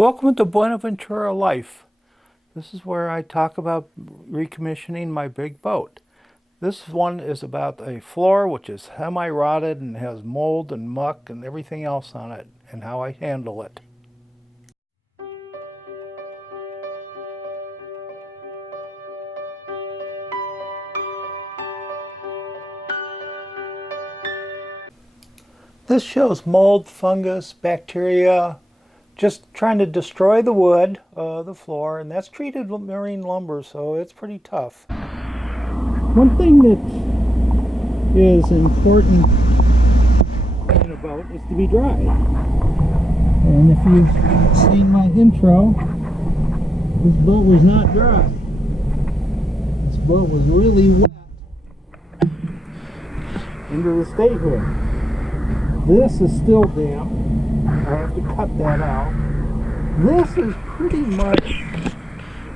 Welcome to Buena Ventura Life. This is where I talk about recommissioning my big boat. This one is about a floor which is semi-rotted and has mold and muck and everything else on it, and how I handle it. This shows mold, fungus, bacteria, just trying to destroy the wood, the floor, and that's treated marine lumber, so it's pretty tough. One thing that is important in a boat is to be dry. And if you've seen my intro, this boat was not dry. This boat was really wet into the stateroom. This is still damp. I have to cut that out. This is pretty much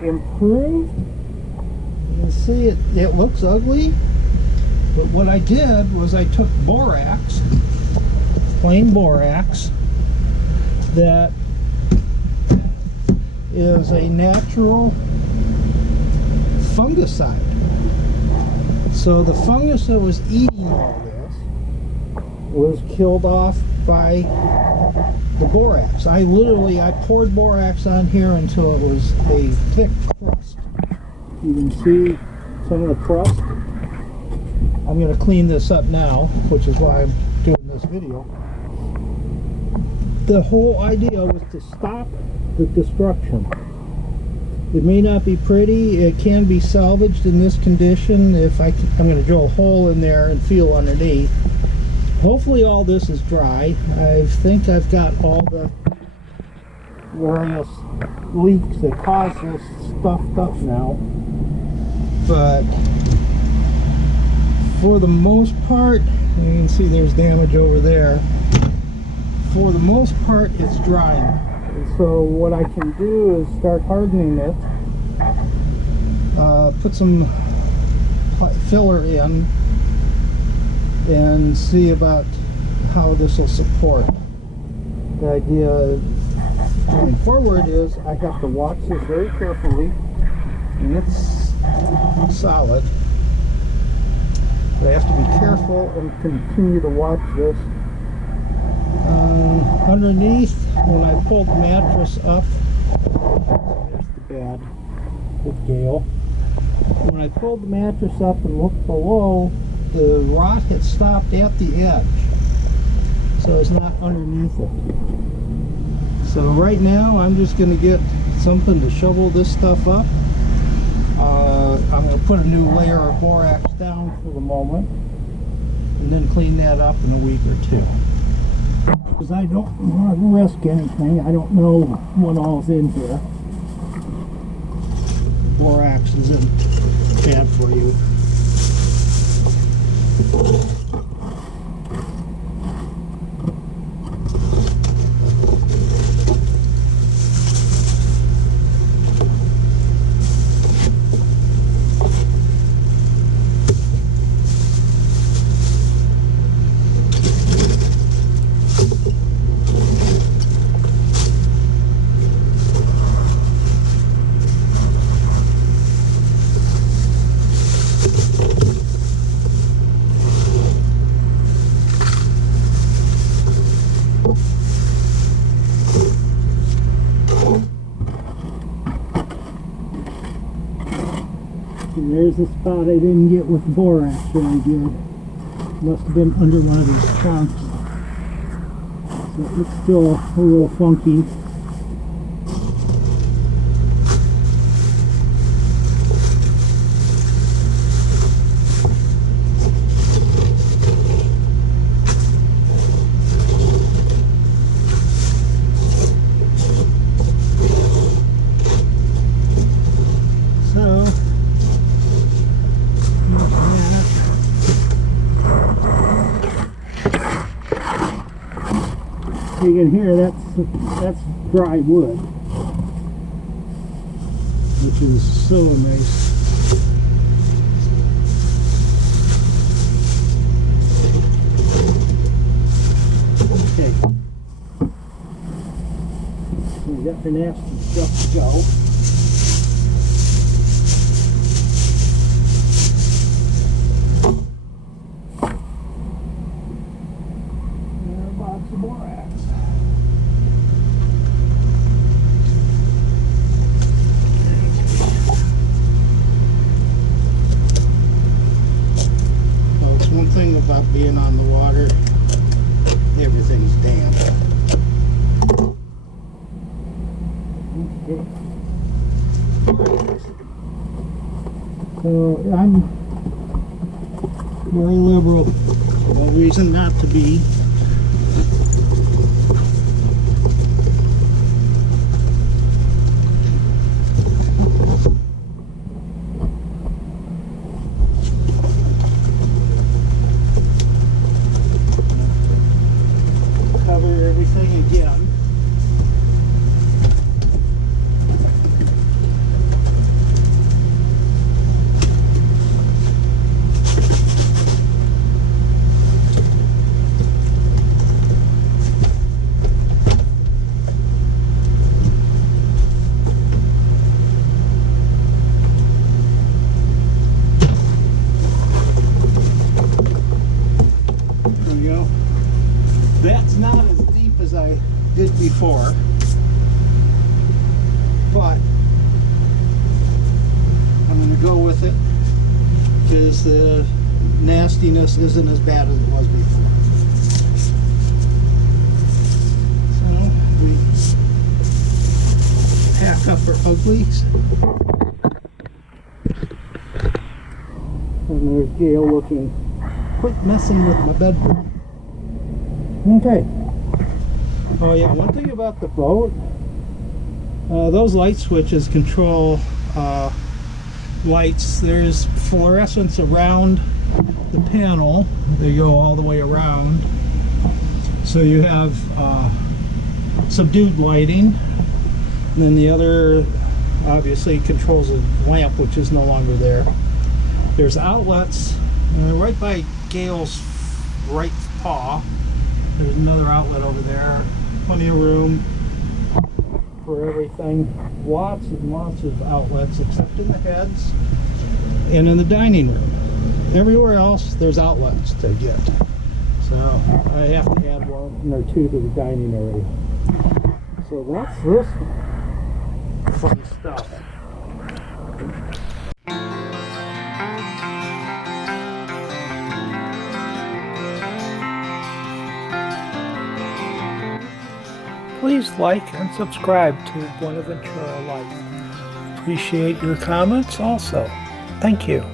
improved. You can see it looks ugly, but what I did was I took borax, plain borax, that is a natural fungicide. So the fungus that was eating all this was killed off by the borax. I poured borax on here until it was a thick crust. You can see some of the crust. I'm going to clean this up now, which is why I'm doing this video. The whole idea was to stop the destruction. It may not be pretty. It can be salvaged in this condition. I'm going to drill a hole in there and feel underneath. Hopefully all this is dry. I think I've got all the various leaks that cause this stuffed up now. But for the most part, you can see there's damage over there. For the most part, it's dry. And so what I can do is start hardening it. Put some filler in and see about how this will support. The idea going forward is I have to watch this very carefully, and it's solid, but I have to be careful and continue to watch this. Underneath, when I pulled the mattress up, there's the bad with Gale. When I pulled the mattress up and looked below, the rot had stopped at the edge, so it's not underneath it. So right now I'm just going to get something to shovel this stuff up. I'm going to put a new layer of borax down for the moment and then clean that up in a week or two, because I don't want to risk anything. I don't know what all is in here. Borax isn't bad for you. And there's the spot I didn't get with the borax very good. Must have been under one of these chunks. So it's still a little funky. You can hear that's dry wood, which is so nice. Okay. You got the nasty stuff to go. Borax. Well, it's one thing about being on the water, everything's damp. Okay. So I'm very liberal. No reason not to be. Cover everything again. There we go. That's not as deep as I did before, but I'm going to go with it because the nastiness isn't as bad as it was before. So we pack up our uglies. And there's Gail looking, quit messing with my bedroom. Okay. Oh yeah, one thing about the boat, those light switches control lights. There's fluorescence around the panel. They go all the way around. So you have subdued lighting. And then the other obviously controls a lamp, which is no longer there. There's outlets right by Gail's right paw. There's another outlet over there. Plenty of room for everything. Lots and lots of outlets, except in the heads and in the dining room. Everywhere else, there's outlets to get. So I have to add one or two to the dining area. So that's this fun stuff. Please like and subscribe to Buena Ventura Life. Appreciate your comments also. Thank you.